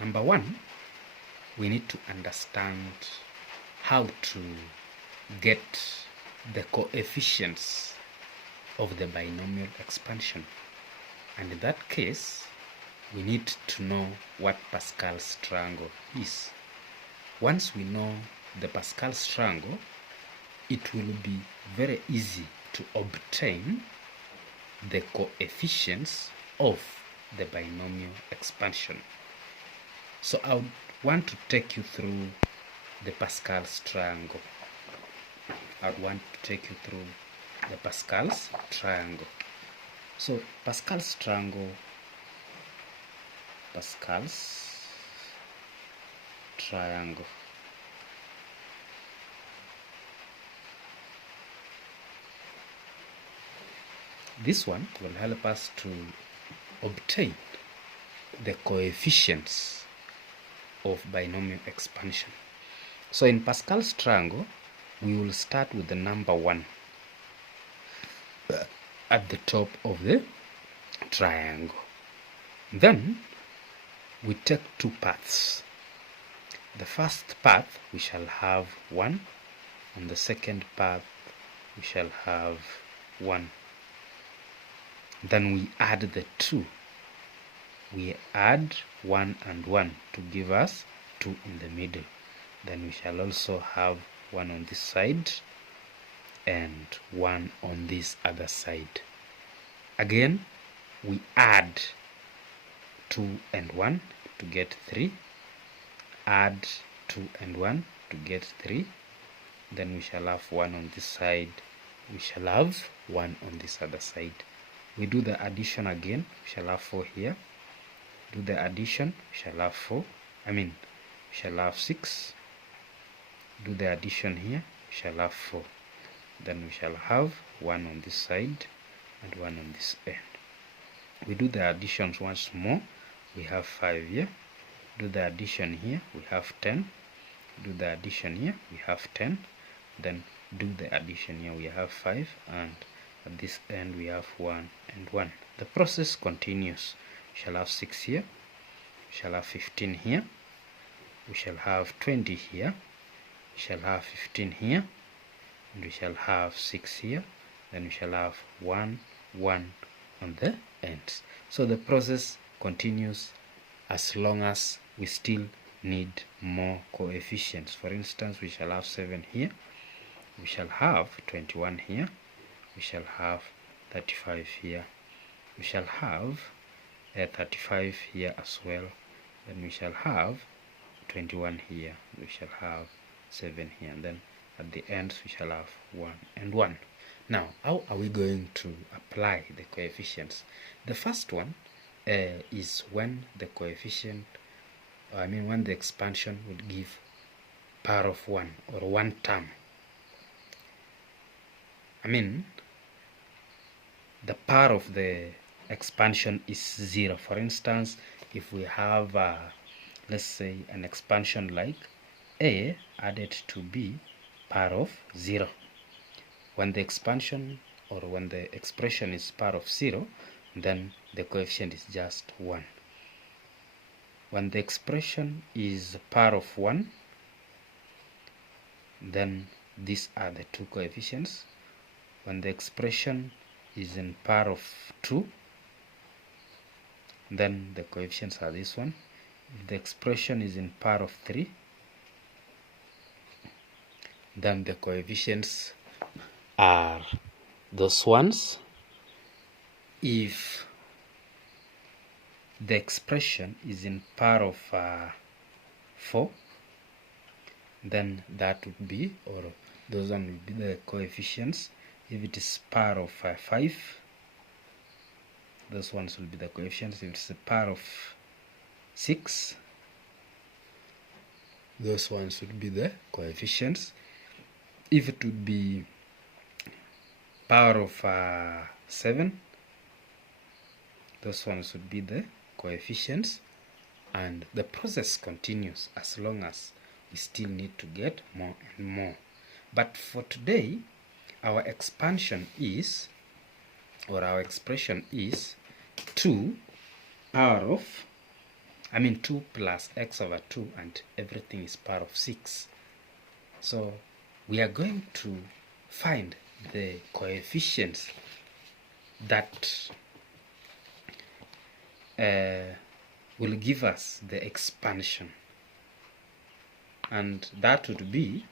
Number one, we need to understand how to get the coefficients of the binomial expansion. And in that case, we need to know what Pascal's triangle is. Once we know the Pascal's triangle, it will be very easy to obtain the coefficients of the binomial expansion. So I would want to take you through the Pascal's triangle. So Pascal's triangle, this one will help us to obtain the coefficients of binomial expansion. So in Pascal's triangle, we will start with the number 1 at the top of the triangle. Then we take two paths. The first path we shall have 1, and the second path we shall have 1. Then we add the 2. We add 1 and 1 to give us 2 in the middle. Then we shall also have 1 on this side and 1 on this other side. Again, we add 2 and 1 to get 3. Add 2 and 1 to get 3. Then we shall have 1 on this side. We shall have 1 on this other side. We do the addition again. We shall have 4 here. Do the addition. We shall have 4. We shall have 6. Do the addition here. We shall have 4. Then we shall have 1 on this side and 1 on this end. We do the additions once more. We have 5 here. Do the addition here. We have 10. Do the addition here. We have 10. Then do the addition here. We have 5. And at this end we have 1 and 1. The process continues. We shall have 6 here. We shall have 15 here. We shall have 20 here. We shall have 15 here. And we shall have 6 here. Then we shall have 1, 1 on the ends. So the process continues as long as we still need more coefficients. For instance, we shall have 7 here. We shall have 21 here. We shall have 35 here. We shall have 35 here as well. Then we shall have 21 here. We shall have 7 here. And then at the ends we shall have 1 and 1. Now, how are we going to apply the coefficients? The first one is when the coefficient, when the expansion would give power of 1 or 1 term. The power of the expansion is 0. For instance, if we have, let's say, an expansion like A added to B power of 0. When the expansion or when the expression is power of 0, then the coefficient is just 1. When the expression is power of 1, then these are the two coefficients. When the expression is in power of 2, then the coefficients are this one. If the expression is in power of 3, then the coefficients are those ones. If the expression is in power of 4, then that would be, or those one will be the coefficients. If it is power of 5, those ones will be the coefficients. If it's a power of 6, those ones would be the coefficients. If it would be power of 7, those ones would be the coefficients. And the process continues as long as we still need to get more and more. But for today, our expansion is, or our expression is 2 power of I mean 2 plus x over 2, and everything is power of 6. So we are going to find the coefficients that will give us the expansion, and that would be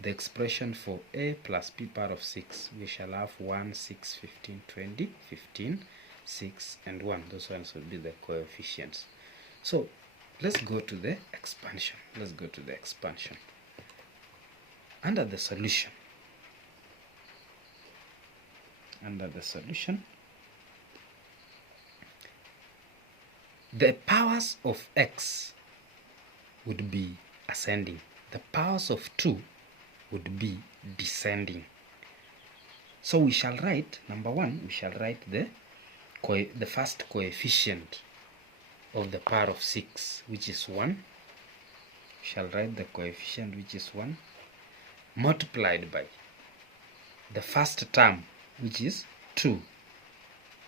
the expression for a plus b power of 6. We shall have 1, 6, 15, 20, 15, 6, and 1. Those ones will be the coefficients. So let's go to the expansion. Under the solution, the powers of x would be ascending. The powers of 2 would be descending. So we shall write, number 1, we shall write the first coefficient of the power of 6, which is 1. We shall write the coefficient, which is 1, multiplied by the first term, which is 2.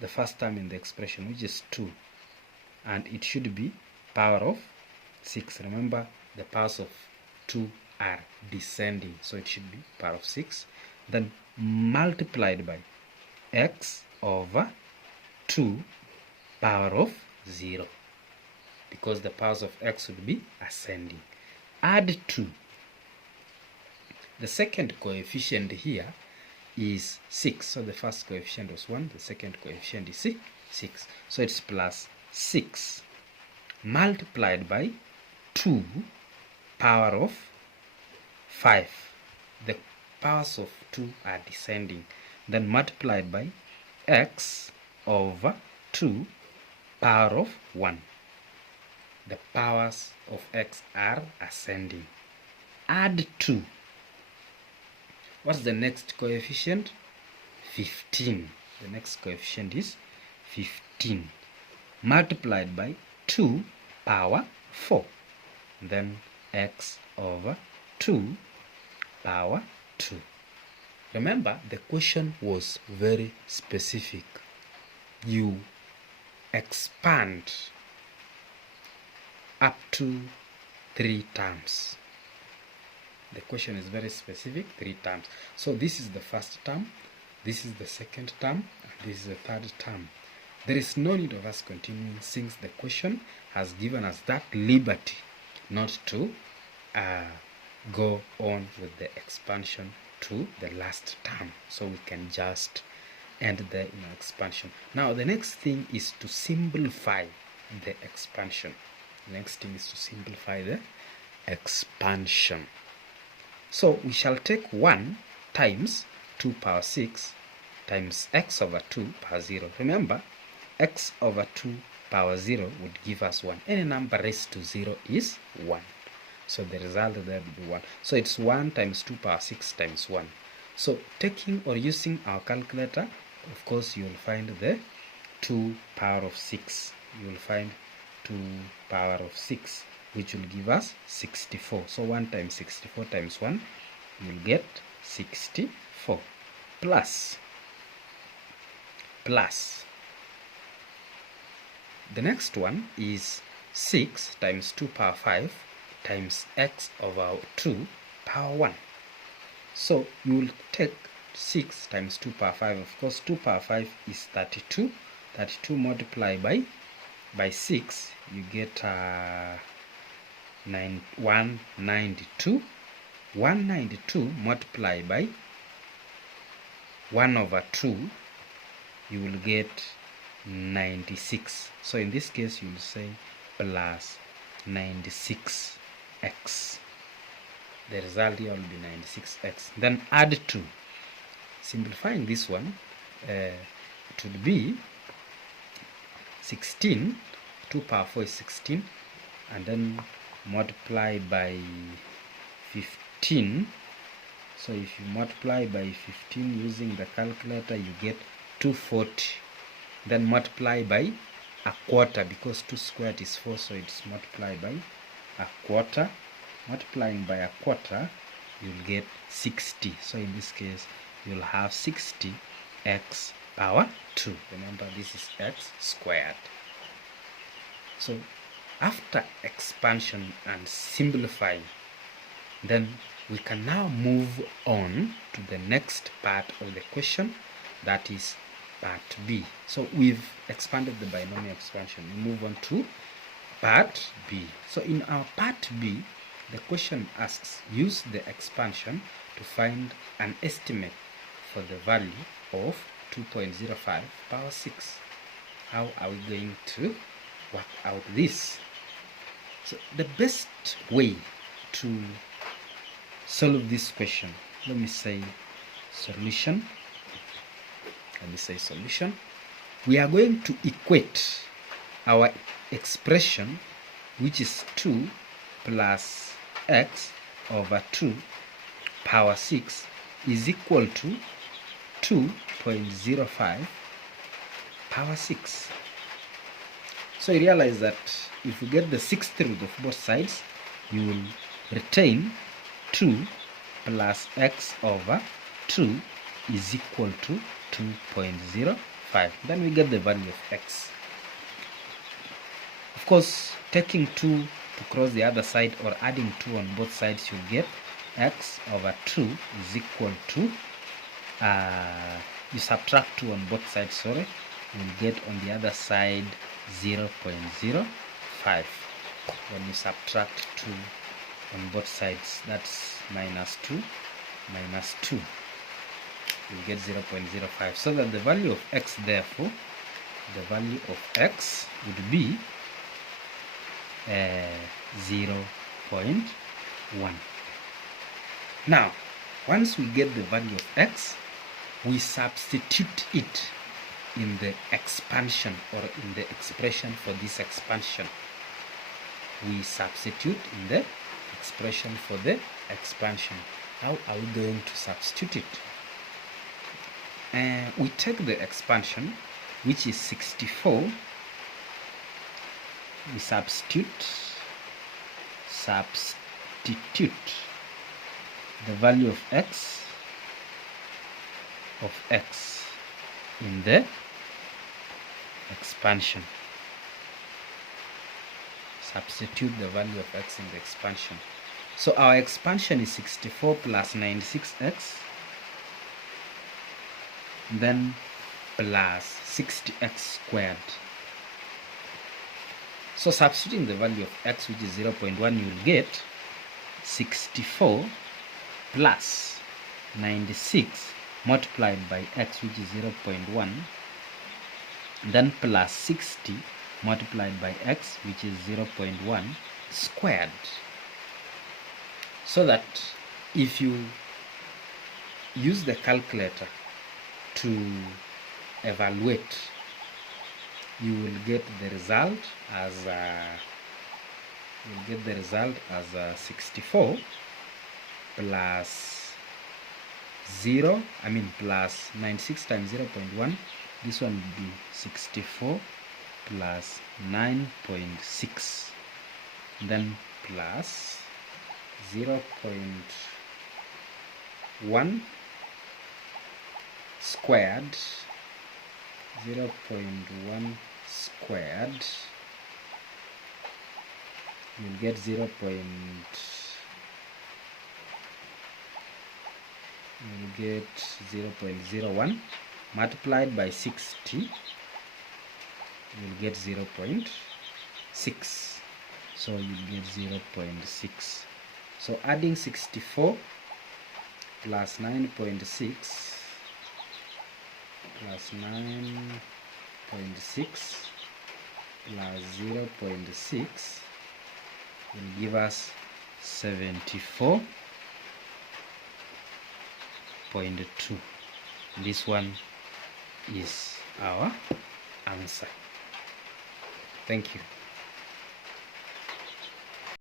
The first term in the expression, which is 2. And it should be power of 6. Remember, the powers of 2 are descending, so it should be power of 6. Then multiplied by x over 2 power of 0, because the powers of x would be ascending. Add 2. The second coefficient here is 6. So the first coefficient was 1, the second coefficient is 6. So it's plus 6 multiplied by 2 power of 5. The powers of 2 are descending. Then multiplied by x over 2 power of 1. The powers of x are ascending. Add 2. What's the next coefficient? 15. The next coefficient is 15 multiplied by 2 power 4. Then x over 2 power 2. Remember, the question was very specific. You expand up to 3 terms. The question is very specific, 3 terms. So this is the first term, this is the second term, and this is the third term. There is no need of us continuing, since the question has given us that liberty not to go on with the expansion to the last term. So we can just end the expansion. Now the next thing is to simplify the expansion. So we shall take 1 times 2 power 6 times x over 2 power 0. Remember, x over 2 power 0 would give us 1. Any number raised to 0 is 1. So the result there will be 1. So it's 1 times 2 power 6 times 1. So taking or using our calculator, of course, you will find the 2 power of 6. You will find 2 power of 6, which will give us 64. So 1 times 64 times 1, you will get 64. Plus. The next one is 6 times 2 power 5 times x over 2 power 1. So you will take 6 times 2 power 5. Of course, 2 power 5 is 32. 32 multiplied by 6, you get 192. 192 multiplied by 1 over 2, you will get 96. So in this case, you will say plus 96x. The result here will be 96x. Then add 2. Simplifying this one, it would be 16. 2 power 4 is 16, and then multiply by 15. So if you multiply by 15 using the calculator, you get 240. Then multiply by a quarter, because 2 squared is 4, so it's multiplied by a quarter. Multiplying by a quarter, you'll get 60. So in this case, you'll have 60x power 2. Remember, this is x squared. So After expansion and simplifying, then we can now move on to the next part of the question, that is part B. So we've expanded the binomial expansion. We move on to part B. So in our part B, the question asks, use the expansion to find an estimate for the value of 2.05 power 6. How are we going to work out this? So the best way to solve this question, let me say solution. We are going to equate our expression, which is 2 plus x over 2 power 6 is equal to 2.05 power 6. So you realize that if you get the sixth root of both sides, you will retain 2 plus x over 2 is equal to 2.05. Then we get the value of x. Of course, taking 2 to cross the other side or adding 2 on both sides, you get x over 2 is equal to, you subtract 2 on both sides, sorry, you will get on the other side 0.05. When you subtract 2 on both sides, that's minus 2 minus 2, you get 0.05. So that the value of x, therefore, the value of x would be 0.1. Now, once we get the value of x, we substitute it in the expansion or in the expression for this expansion. We substitute in the expression for the expansion. How are we going to substitute it? We take the expansion, which is 64. We substitute the value of x in the expansion. Substitute the value of x in the expansion. So our expansion is 64 plus 96x, then plus 60x squared. So substituting the value of x, which is 0.1, you will get 64 plus 96 multiplied by x, which is 0.1, then plus 60 multiplied by x, which is 0.1 squared. So that if you use the calculator to evaluate, you will get the result as 64 plus plus 96 times 0.1. This one will be 64 plus 9.6, then plus 0.1 squared, 0.1 squared, you'll get 0.01 multiplied by 60, you'll get 0.6. So you'll get 0.6. So adding 64 plus 9.6 plus 9.6 plus 0.6 will give us 74.2. This one is our answer. Thank you.